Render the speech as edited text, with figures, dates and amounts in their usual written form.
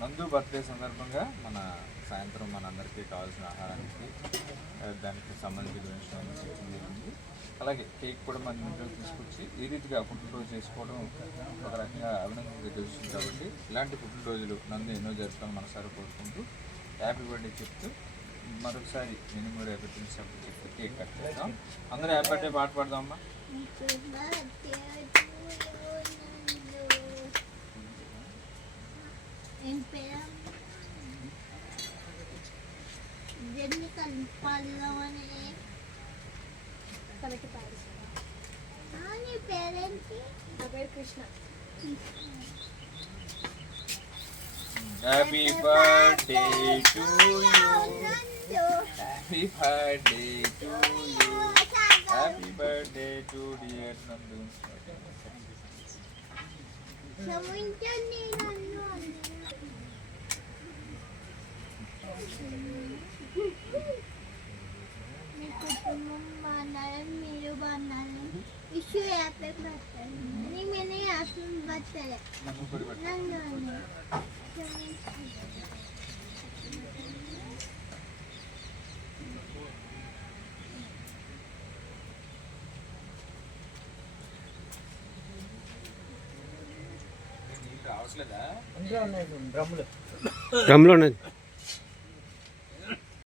నందు బర్త్డే సందర్భంగా మన సాయంత్రం మనందరికీ కావాల్సిన ఆహారానికి దానికి సంబంధించిన చేయడం జరిగింది. అలాగే కేక్ కూడా మన ఇంట్లో తీసుకొచ్చి ఈ రీతిగా పుట్టినరోజు చేసుకోవడం ఒక రకంగా అభినందనగా తెలుస్తుంది. కాబట్టి ఇలాంటి పుట్టినరోజులు నందు ఎన్నో జరుపుతాను మనసారి కోరుకుంటూ హ్యాపీ బర్త్డే చెప్తూ మరొకసారి నేను కూడా హ్యాపీ బర్త్డే చెప్తూ కేక్ కట్ చేద్దాం. అందరూ హ్యాపీ బర్త్డే పాట పాడదామమ్మా. Krishna. Happy birthday to you. Happy birthday to you. Happy birthday to dear Nandu. మీరు బాగున్నారు. Wish you happy birthday. నేను హ్యాపీ బర్త్డే నన్ను అవసరలేదా? డ్రమ్లో ఉన్నది.